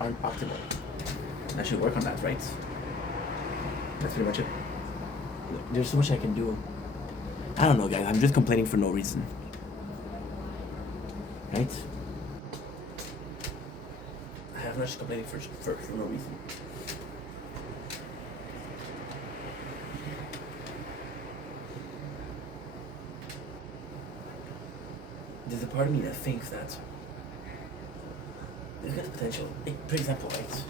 aren't optimal. And I should work on that, right? That's pretty much it. There's so much I can do. I don't know, guys. I'm just complaining for no reason. Right? I'm not just complaining for no reason. There's a part of me that thinks that there's got the potential. Like, for example, right?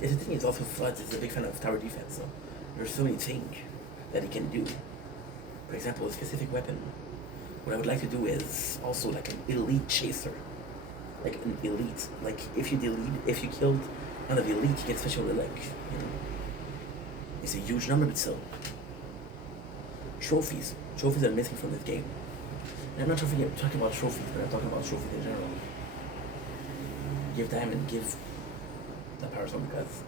The thing is also Floods is a big fan of tower defense, so there's so many things that he can do. For example, a specific weapon. What I would like to do is also like an elite chaser. Like an elite. Like if you killed one of the elite, you get special relic. You know? It's a huge number, but still. Trophies. Trophies are missing from this game. And I'm not talking about trophies, but I'm talking about trophies in general. Give diamond, give the Power Stone, because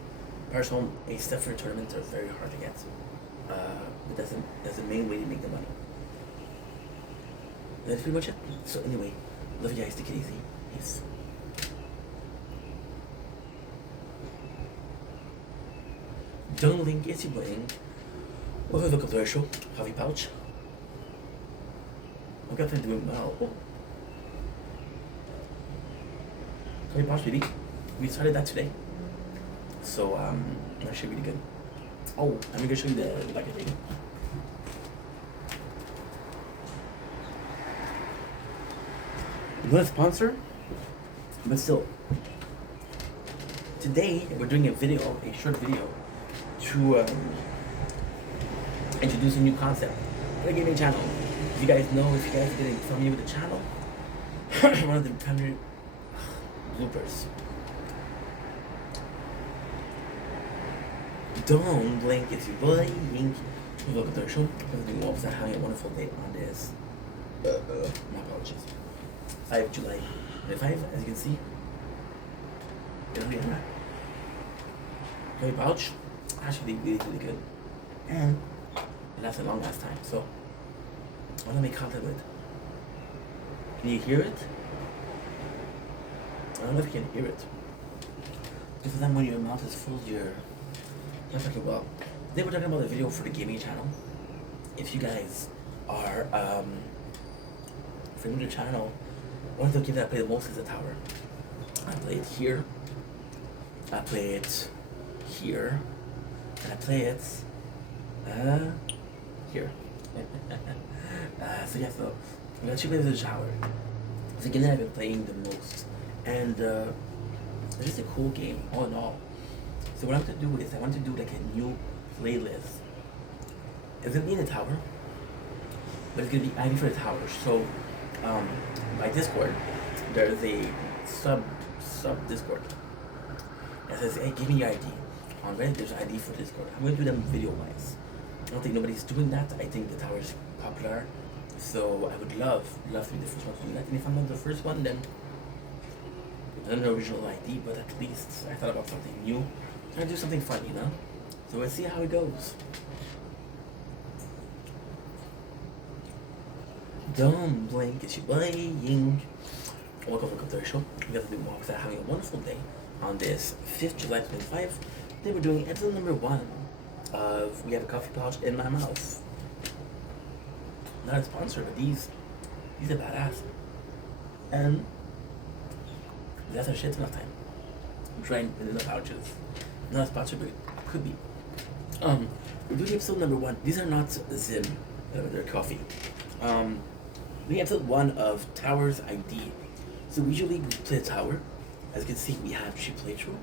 Power Stone, a step for a tournament are very hard to get. But that's the main way to make the money. That's pretty much it. So anyway, love you guys, take it easy. Peace. Don't link is playing. Welcome to the Cultura Show. Coffee pouch. I'm gonna doing well. Oh. Coffee pouch, baby. We started that today. So that should be really good. Oh, I'm gonna show you the packaging. Not a sponsor, but still. Today we're doing a short video, to introduce a new concept for the gaming channel. If you guys are getting familiar with the channel, one of the primary bloopers. Don't blink if you blink. Welcome to the show. Everything well, was having a wonderful day on this. My apologies. 5 July 25, as you can see. Very pouch. Actually really good. And it lasted a long last time. So I wanna make content with it. Can you hear it? I don't know if you can hear it. Because then when your mouth is full, you're talking well. Today we're talking about a video for the gaming channel. If you guys are from the channel, one of the games I play the most is the tower. I play it here. I play it here. And I play it here. So I'm gonna play with the tower. It's a game that I've been playing the most. And it's just a cool game, all in all. So what I'm going to do is I want to do like a new playlist. It's going to be in the tower, but it's going to be ID for the tower. So by Discord, there's a sub Discord that says, hey, give me your ID. On Reddit, there's an ID for Discord. I'm going to do them video-wise. I don't think nobody's doing that. I think the tower is popular. So I would love to be the first one to do that. And if I'm not the first one, then I don't know original ID, but at least I thought about something new. Trying to do something fun, you know? So let's see how it goes. Don't blink, it's your playing. Welcome to the show. We got to do more because I'm having a wonderful day on this 5th July 25. Today we're doing episode number 1 of We Have a Coffee Pouch in My Mouth. Not a sponsor, but these are badass. And that's a shit ton of time. I'm trying in the pouches. Not a sponsor, but it could be. We're doing episode number 1. These are not Zim, they're coffee. We episode 1 of Tower's ID. So usually we play a tower. As you can see, we have 3 playthrough.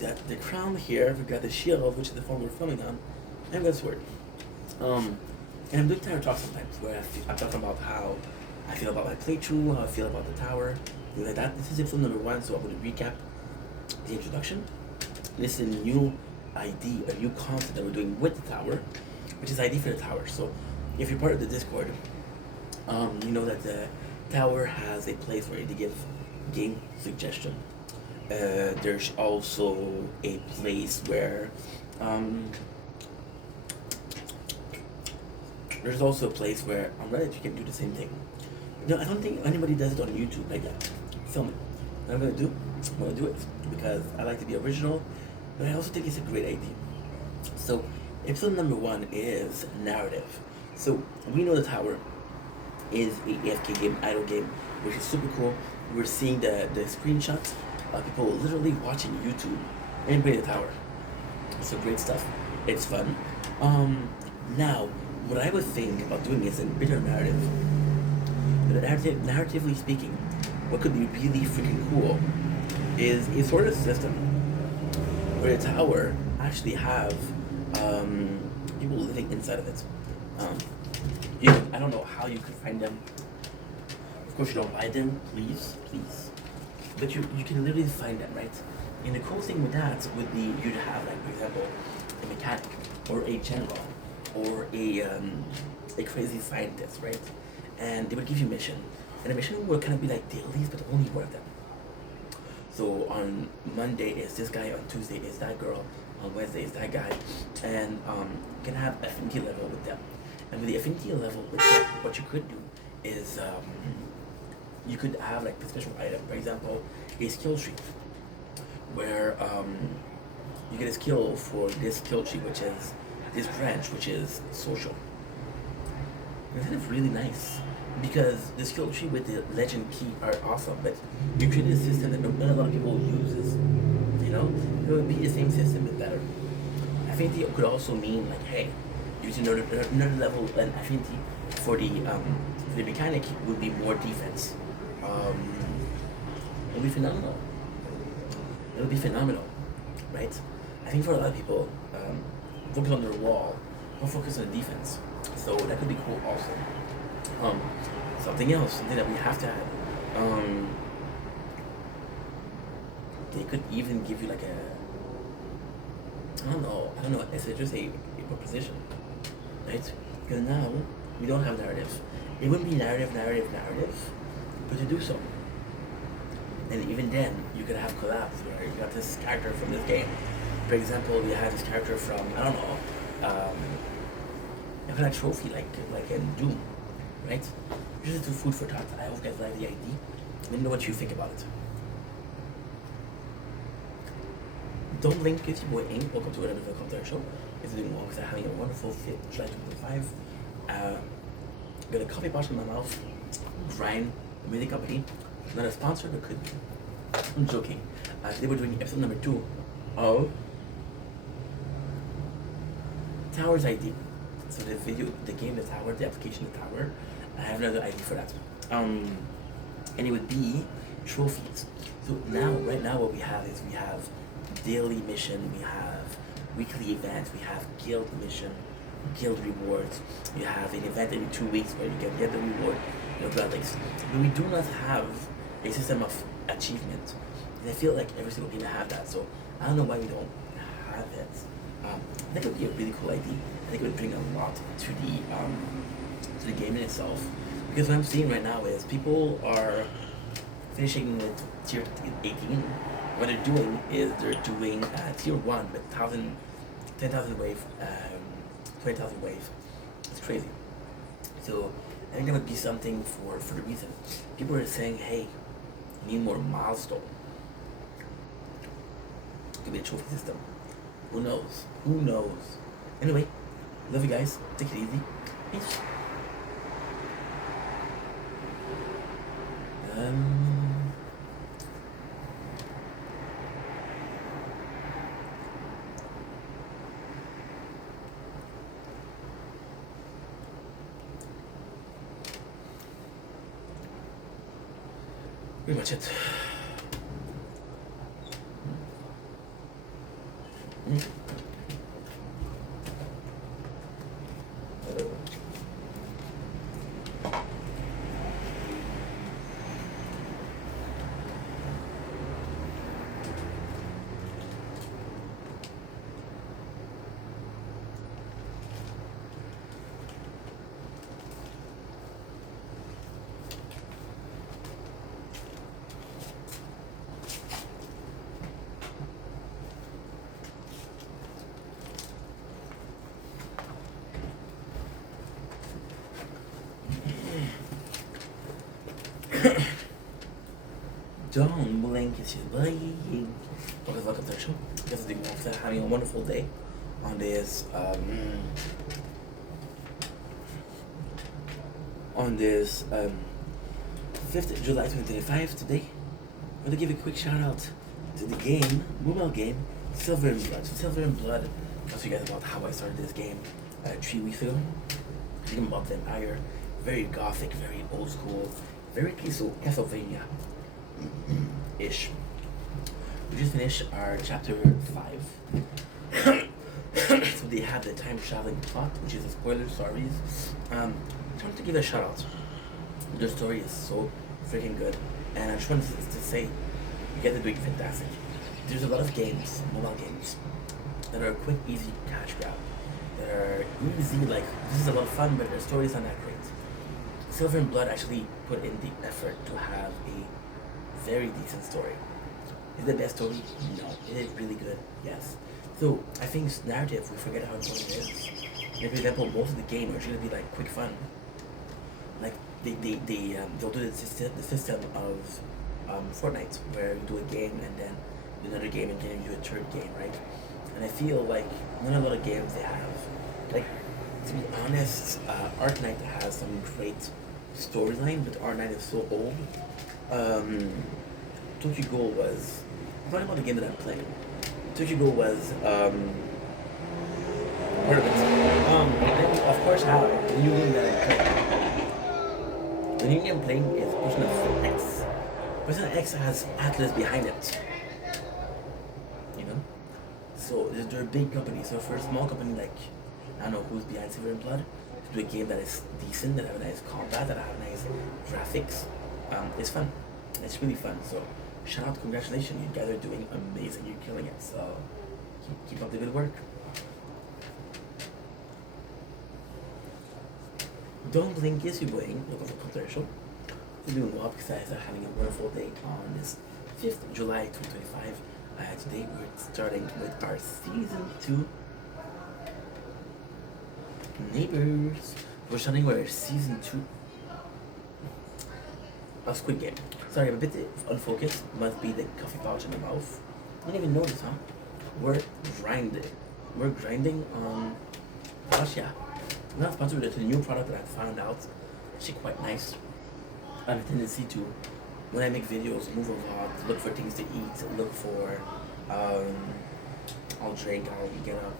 That the crown here, we've got the shield, which is the form we're filming on, and we've got a sword. And I'm doing tower talk sometimes, where I'm talking about how I feel about my playthrough, how I feel about the tower, things like that. This is episode number 1, so I'm going to recap the introduction. This is a new ID, a new concept that we're doing with the tower, which is ID for the tower. So if you're part of the Discord, you know that the tower has a place where you give game suggestion. There's also a place where on Reddit you can do the same thing. No, I don't think anybody does it on YouTube like that. Film it. What I'm gonna do, I'm gonna do it because I like to be original, but I also think it's a great idea. So, episode number one is narrative. So we know the tower is a AFK game, idle game, which is super cool. We're seeing the screenshots of people literally watching YouTube and play the tower. So great stuff. It's fun. Now, what I would think about doing is a bit of narrative. But narratively speaking, what could be really freaking cool is a sort of system where the tower actually have people living inside of it. Um, I don't know how you could find them. Of course, you don't buy them, please, please. But you can literally find them, right? And the cool thing with that would be you'd have, like, for example, a mechanic or a general or a crazy scientist, right? And they would give you mission. And the mission would kind of be like dailies, but only one of them. So on Monday is this guy, on Tuesday is that girl, on Wednesday is that guy, and you can have affinity level with them. And with the affinity level with them, what you could do is you could have like a special item. For example, a skill tree, where you get a skill for this skill tree, which is this branch, which is social. It's kind of really nice because the skill tree with the legend key are awesome, but you created a system that not a lot of people uses. You know, it would be the same system but better. Affinity could also mean like, hey, use another level and affinity for the mechanic would be more defense. It would be phenomenal. It would be phenomenal, right? I think for a lot of people, focus on their wall or focus on defense. So that could be cool also. Something else, something that we have to add. They could even give you like I don't know, it's just a proposition, right? Because now we don't have narrative. It wouldn't be narrative, but to do so. And even then, you could have collabs where you got this character from this game. For example, you have this character from, I don't know, a trophy like in Doom, right? Just do food for thought. I hope you guys like the idea. Let me know what you think about it. Don't blink, it's your boy Ink. Welcome to another Welcome to our show. It's doing well because I'm having a wonderful 5th July 2025. Got a coffee pot in my mouth. Brian, the music company. Not a sponsor, but could be. I'm joking. Today we're doing episode number 2 of Tower's ID. So the game, the Tower, the application, the Tower. I have another ID for that. And it would be trophies. So right now what we have is we have daily mission, we have weekly events, we have guild mission, guild rewards. You have an event every 2 weeks where you can get the reward, godlinks. But we do not have a system of achievement. And I feel like every single game have that. So I don't know why we don't have it. I think it would be a really cool idea. I think it would bring a lot to the game in itself. Because what I'm seeing right now is people are finishing with tier 18. What they're doing is they're doing tier 1 with 10,000 wave, 20,000 wave. It's crazy. So I think that would be something for the reason. People are saying, hey, we need more milestone. Could be a trophy system. Who knows? Who knows? Anyway, love you guys. Take it easy. Peace. Pretty much it. Don't blink, it's your blinking. Welcome to the show. Guess the Wolves are having a wonderful day on this 5th July 2025. Today, I'm gonna give a quick shout out to the game, mobile game, Silver and Blood. So Silver and Blood, I'll tell you guys about how I started this game 3 weeks ago. Game about the Empire, very gothic, very old school, very Castlevania ish. We just finished our chapter 5. So they had the time traveling plot, which is a spoiler, sorry. I wanted to give a shout out. The story is so freaking good, and I just wanted to say, you guys are doing fantastic. There's a lot of games, mobile games, that are quick, easy cash grab. That are easy, like this is a lot of fun, but their story is not that great. Silver and Blood actually put in the effort to have a very decent story. Is it the best story? No. Is it really good? Yes. So I think narrative, we forget how important it is. Like, for example, most of the game are going to be like quick fun. Like they'll do the system of Fortnite, where you do a game and then another game and then you do a third game, right? And I feel like not a lot of games they have. Like, to be honest, Arknight has some great storyline, but Arknight is so old. Tokyo Ghoul was, I'm talking about the game that I'm playing. Tokyo Ghoul was part of it. And of course, how the new game that I'm playing. The new game I'm playing is Persona X. Persona X has Atlas behind it. You know? So they're a big company. So for a small company like, I don't know who's behind Silver and Blood, to do a game that is decent, that have a nice combat, that have nice graphics, it's fun. It's really fun. So shout out, congratulations, you guys are doing amazing. You're killing it. So keep up the good work. Don't blink, yes you blink. Look at the commercial. We're doing well because guys are having a wonderful day on this 5th July 2025. Today we're starting with our season 2 Neighbors. We're starting with our season 2 of Squid Game. Sorry, I'm a bit unfocused. Must be the coffee pouch in my mouth. I didn't even notice, huh? We're grinding. We're grinding on Russia. I'm not sponsored with a new product that I found out. Actually quite nice. I have a tendency to, when I make videos, move a lot, look for things to eat, look for, I'll drink, I'll get up.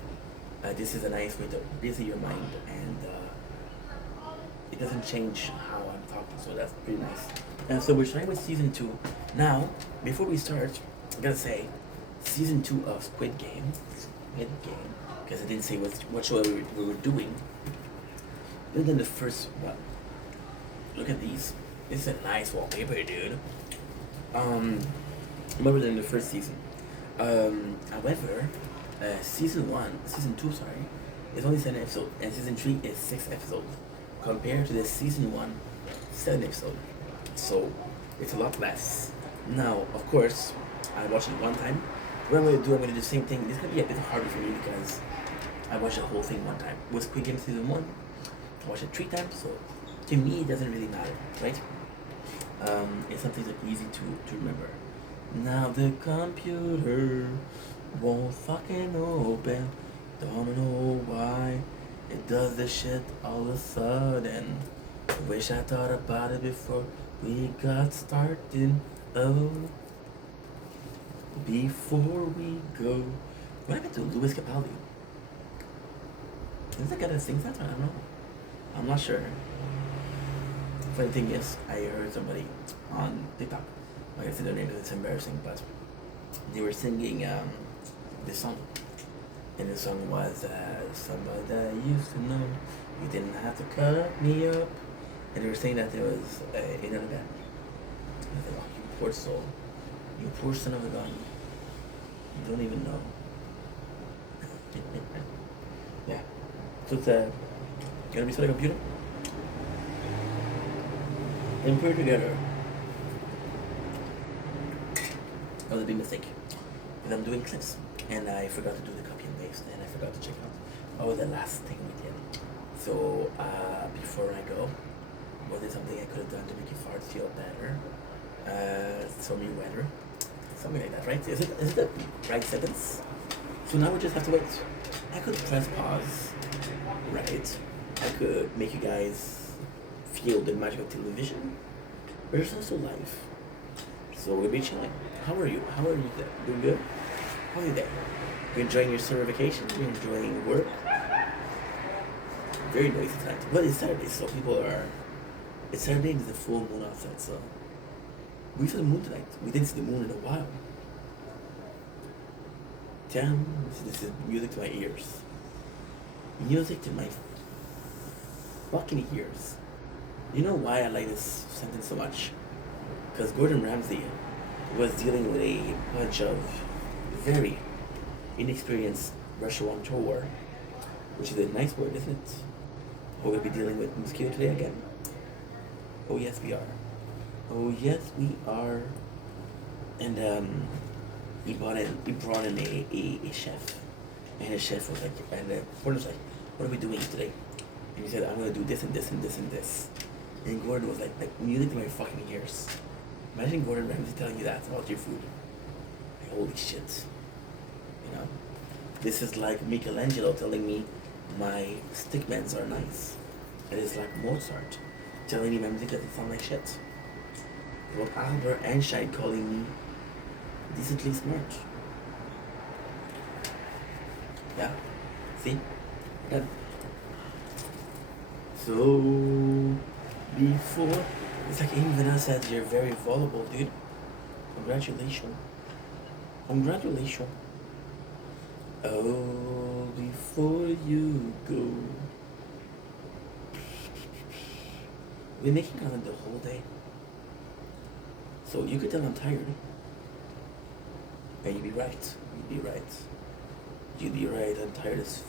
This is a nice way to busy your mind, and it doesn't change how I'm talking, so that's pretty nice. And so we're starting with season 2. Now, before we start, I gotta say, season 2 of Squid Game, because I didn't say what show we were doing. Other than the first one. Look at these. This is a nice wallpaper, dude. Better than the first season. However, season 2, is only 7 episodes, and season 3 is 6 episodes, compared to the season 1, 7 episodes. So it's a lot less. Now, of course, I watched it one time. What I'm gonna do the same thing. This is gonna be a bit harder for me because I watched the whole thing one time. With Squid Game season 1, I watched it 3 times, so to me it doesn't really matter, right? It's something that's easy to remember. Now the computer won't fucking open. Don't know why it does this shit all of a sudden. Wish I thought about it before we got started. Oh, before we go. What happened to Louis Capaldi? Is that guy that sings that? I don't know. I'm not sure. Funny thing is, I heard somebody on TikTok, like I said their name because it's embarrassing, but they were singing this song. And the song was somebody that I used to know. You didn't have to cut me up. And they were saying that there was another band. I was like, oh, you poor soul. You poor son of a gun. You don't even know. Yeah. So it's you gonna restart the computer? And put it together. That was a big mistake. Because I'm doing clips and I forgot to do the copy and paste and I forgot to check out the last thing we did. So before I go, was there something I could have done to make your farts feel better? stormy weather, something like that, right? Is it the right sentence? So now we just have to wait. I could press pause, right? I could make you guys feel the magic of television, but there's also life. So we'll be chilling. How are you? How are you doing good? How are you there? You enjoying your summer vacation? You enjoying work? Very noisy tonight. But it's Saturday, so people are. It's Saturday and it's a full moon outside, so we saw the moon tonight. We didn't see the moon in a while. Damn, this is music to my ears. Music to my fucking ears. You know why I like this sentence so much? Because Gordon Ramsay was dealing with a bunch of very inexperienced restaurateur, which is a nice word, isn't it? We're going to be dealing with mosquito today again. Oh yes, we are. Oh yes, we are. And he brought in a chef, and the chef was like, and the Gordon was like, what are we doing today? And he said, I'm gonna do this and this and this and this. And Gordon was like music to my fucking ears. Imagine Gordon Ramsay telling you that about your food. Like, holy shit. You know? This is like Michelangelo telling me my stickmans are nice. It is like Mozart telling me my music doesn't sound like shit. About Albert Einstein calling me decently smart. Yeah. See? Done. So before, it's like Amy Vanessa says, you're very vulnerable, dude. Congratulations. Congratulations. Oh, before you go. We're making content the whole day. So you could tell I'm tired. And you'd be right. You'd be right. You'd be right. I'm tired as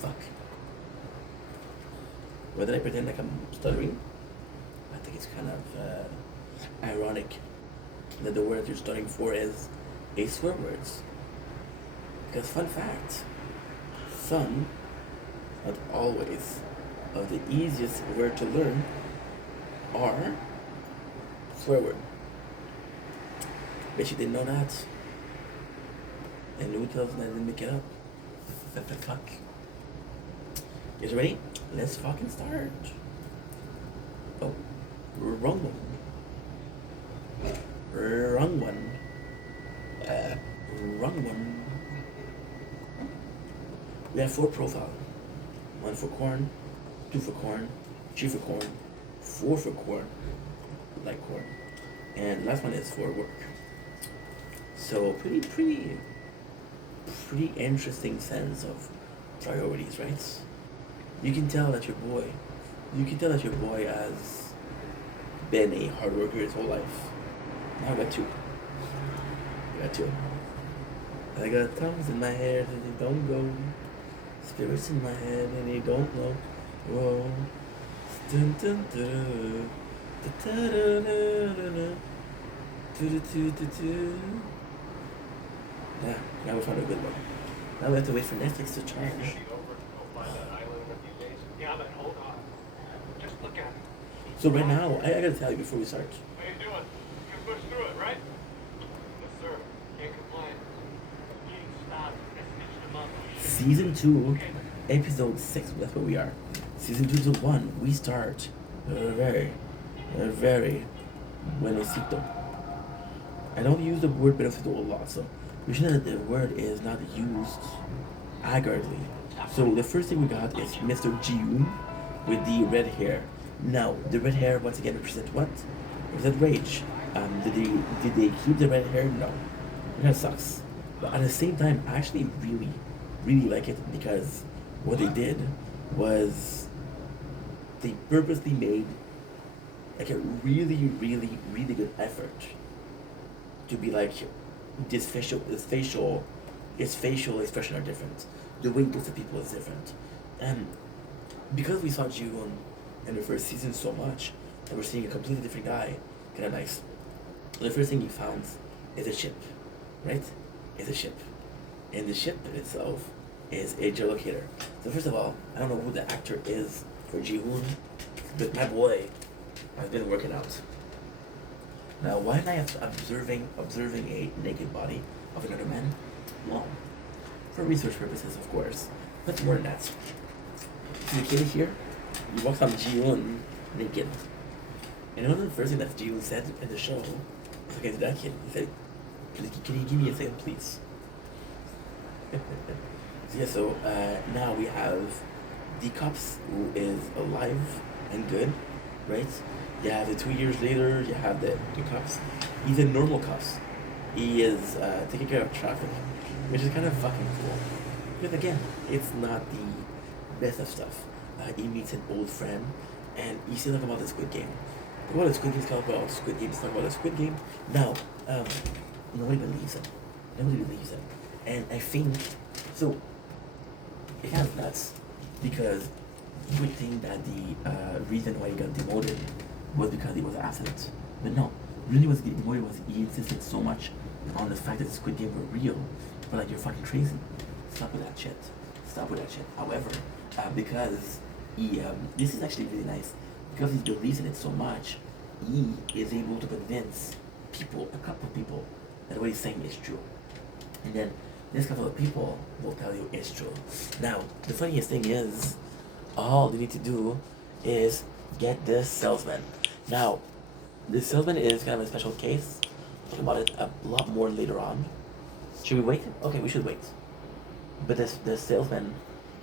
fuck. Why did I pretend like I'm stuttering? I think it's kind of ironic that the word you're stuttering for is a swear words. Because fun fact, some, not always, of the easiest word to learn are swear word. Bet you didn't know that. And who tells me I didn't make it up? Fuck. You guys ready? Let's fucking start. Oh, wrong one. Wrong one. Wrong one. We have 4 profiles. 1 for corn, 2 for corn, 3 for corn, 4 for corn, like corn. And the last one is for work. So pretty interesting sense of priorities, right? You can tell that your boy has been a hard worker his whole life. Now I got 2. I got tongues in my head and they don't go. Spirits in my head and they don't know. Whoa. Dun dun dun. Da da da da da. Yeah, now we found a good one. Now we have to wait for Netflix to charge. So right now, I gotta tell you before we start. How you doing? You can push through it, right? Yes, sir. Can't complain. Meeting stopped. I stitched him up. Season 2, episode 6, that's where we are. Season 2 to 1, we start very buenocito. I don't use the word buenocito a lot, so we should know that the word is not used accurately. So the first thing we got is Mr. Ji-yoon with the red hair. Now, the red hair once again represent what? Represent rage. Did they keep the red hair? No. It kind of sucks. But at the same time, I actually really like it because what they did was they purposely made like a really good effort to be like his facial expression are different. The way he looks at people is different. And because we saw Ji-woon in the first season so much, and we're seeing a completely different guy, kinda nice. The first thing he found is a ship, right? Is a ship. And the ship itself is a geolocator. So first of all, I don't know who the actor is for Ji-woon, but my boy I've been working out. Now, why am I observing a naked body of another man? Well, for research purposes, of course. But more than that. See the kid here? He walks on Ji-woon naked. And one of the first things that Ji-woon said in the show was okay to that kid. He said, can you give me a second, please? So now we have the cops who is alive and good, right? You have the 2 years later, you have the cops. He's a normal cops. He is taking care of traffic, which is kind of fucking cool. Because again, it's not the best of stuff. He meets an old friend, and you see talking about the Squid Game. What the Squid Game's talking about, Squid Game's talking about the Squid Game. Now, nobody believes him. Nobody believes him. And I think, so, it kind of nuts, because you would think that the reason why he got demoted was because he was absent. But no, really was demoted was he insisted so much on the fact that the Squid Game were real. But like, you're fucking crazy. Stop with that shit. Stop with that shit. However, because he, this is actually really nice, because he believes in it so much, he is able to convince people, a couple of people, that what he's saying is true. And then this couple of people will tell you it's true. Now, the funniest thing is, all they need to do is get this salesman. Now, this salesman is kind of a special case. Talk about it a lot more later on. Should we wait? Okay, we should wait. But the salesman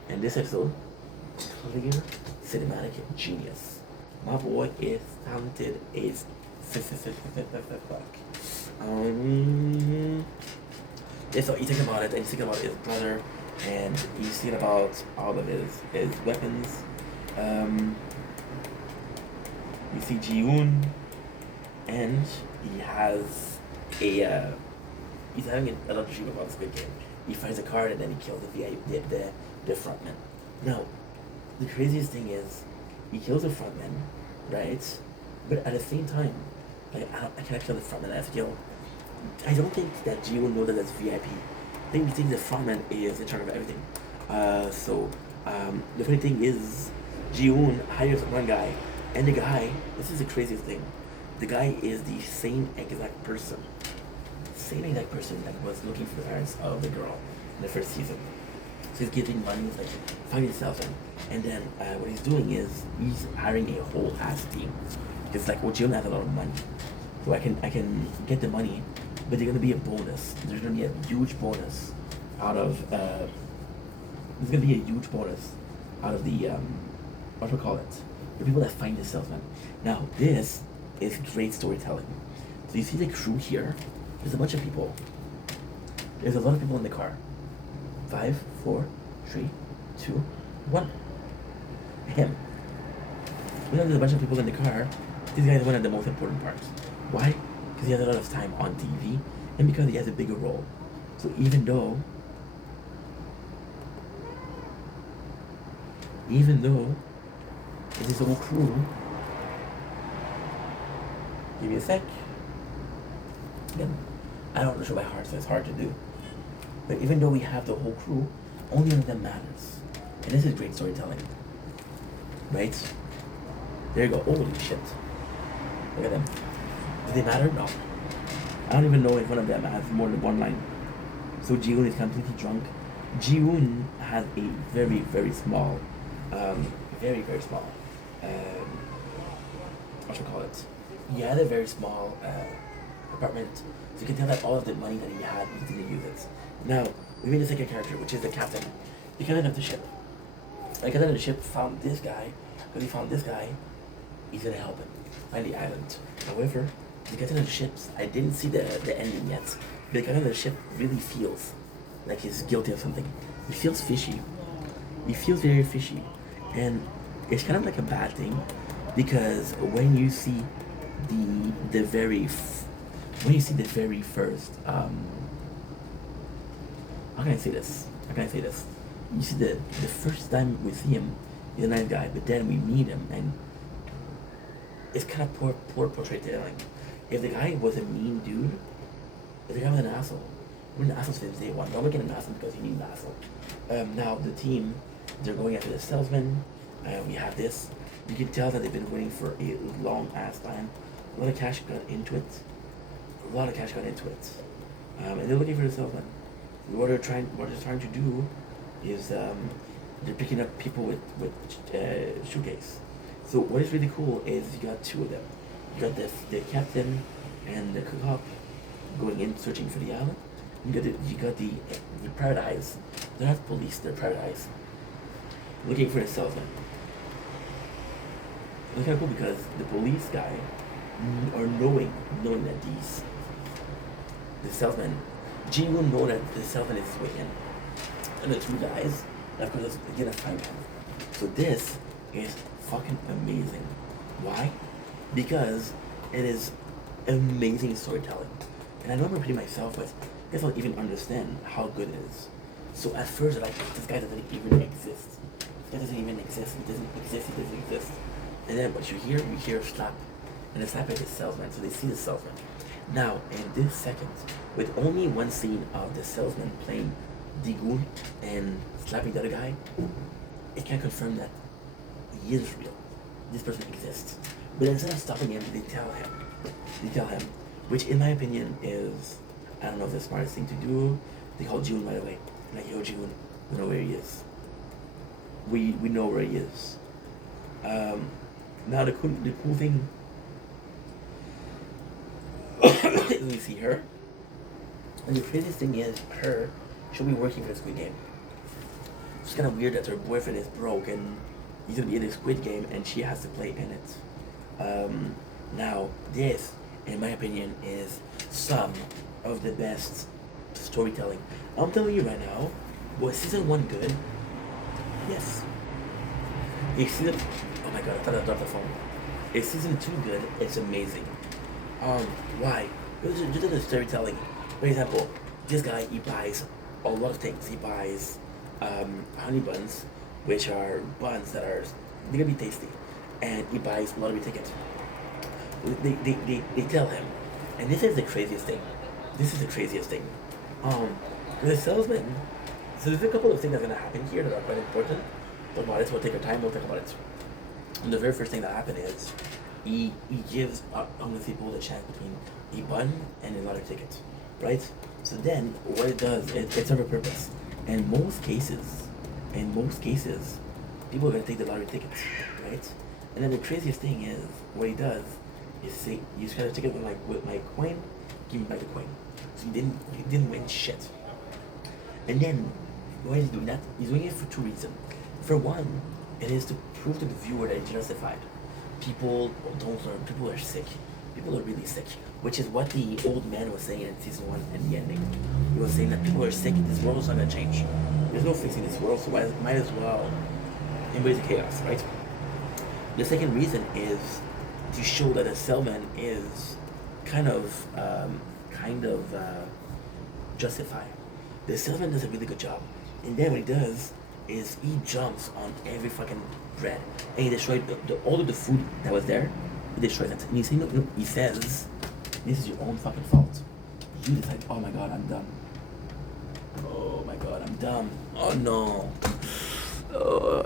in this episode, clear cinematic genius. My boy is talented as fuck. Yeah, so he's thinking about it, and he's thinking about his brother, and he's thinking about all of his weapons. You see Ji-woon, and he has a he's having a lot of dream about the Squid Game. He finds a card and then he kills the frontman. Now, the craziest thing is, he kills the frontman, right? But at the same time, like, I cannot kill the frontman. I have to kill. I don't think that Ji-woon knows that that's VIP. I think he thinks the frontman is in charge of everything. The funny thing is, Ji-woon hires one guy, and the guy, this is the craziest thing, the guy is the same exact person that was looking for the parents of the girl in the first season. So he's giving money, he's like, find yourself, and then what he's doing is he's hiring a whole ass team. It's like, well, Ji-woon has a lot of money, so I can get the money, but there's gonna be a bonus. There's gonna be a huge bonus out of the what do we call it? The people that find the salesman. Now this is great storytelling. So you see the crew here. There's a bunch of people. There's a lot of people in the car. 5, 4, 3, 2, 1. Him. There's a bunch of people in the car. This guy is one of the most important parts. Why? Because he has a lot of time on TV, and because he has a bigger role. So even though it's his whole crew, give me a sec. Again, I don't know the show by heart, so it's hard to do. But even though we have the whole crew, only one of them matters. And this is great storytelling. Right? There you go. Holy shit. Look at them. Do they matter? No. I don't even know if one of them has more than one line. So Ji-woon is completely drunk. Ji-woon has a very, very small, what should I call it? He had a very small apartment. So you can tell that all of the money that he had, he didn't use it. Now, we meet the second character, which is the captain. The captain of the ship. The captain of the ship found this guy. Because he found this guy, he's gonna help him find the island. However, the captain of the ship, I didn't see the ending yet. But the captain of the ship really feels like he's guilty of something. He feels fishy. He feels very fishy. And it's kind of like a bad thing, because when you see the very first how can I say this? You see the first time we see him, he's a nice guy, but then we meet him and it's kind of poor portrayal. If the guy was a mean dude, if the guy was an asshole, we're an asshole since day one. Don't make it an asshole because you need an asshole. Now the team, they're going after the salesman. We have this. You can tell that they've been waiting for a long ass time. A lot of cash got into it. A lot of cash got into it. And they're looking for the salesman. What they're trying to do is they're picking up people with shoecase. So what is really cool is you got two of them. You got the captain and the cook going in searching for the island. You got the private eyes. They're not police. They're private eyes looking for the salesman. It's kind of cool because the police guy are knowing that the salesman, Ji will know that the salesman is waiting, and the two guys, of course, they're gonna find him. So this is fucking amazing. Why? Because it is amazing storytelling, and I don't repeat myself, but I guess I'll even understand how good it is. So at first, like, this guy doesn't even exist. This guy doesn't even exist. He doesn't exist. He doesn't exist. And then what you hear a slap. And the slap is the salesman, so they see the salesman. Now, in this second, with only one scene of the salesman playing the ghoul and slapping the other guy, it can confirm that he is real. This person exists. But instead of stopping him, they tell him, which in my opinion is, I don't know if the smartest thing to do. They call June right away. Like, yo, June, we know where he is. We know where he is. Now the cool thing is we see her, and the craziest thing is she'll be working for the Squid Game. It's kind of weird that her boyfriend is broke and he's gonna be in the Squid Game and she has to play in it. Now this, in my opinion, is some of the best storytelling. I'm telling you right now, was season 1 good? Yes. Is season, oh my god, I thought I dropped the phone. Is season 2 good? It's amazing. Why? Just the storytelling. For example, this guy, he buys a lot of things. He buys honey buns, which are buns that are, they're gonna be tasty. And he buys lottery tickets. They tell him, and this is the craziest thing. The salesman, so there's a couple of things that are gonna happen here that are quite important. But about it, so we'll take our time, we'll talk about it. And the very first thing that happened is he gives homeless people the chance between a bun and a lottery ticket, right? So then what it does, it's serves a purpose. In most cases, people are gonna take the lottery tickets, right? And then the craziest thing is what he does is say, you just gotta take it with my coin, give me back the coin. So he didn't win shit. And then why is he doing that? He's doing it for 2 reasons. For one, it is to prove to the viewer that it's justified. People don't learn. People are sick. People are really sick. Which is what the old man was saying in season 1 and the ending. He was saying that people are sick. This world is not gonna change. There's no fixing this world, so might as well embrace the chaos, right? The second reason is to show that the salesman is kind of justified. The salesman does a really good job, and then what he does is he jumps on every fucking bread and he destroyed all of the food that was there. He destroys it. And you see, no, he says, "This is your own fucking fault. You decide." Oh my god, I'm dumb. Oh my god, I'm dumb. Oh no. Oh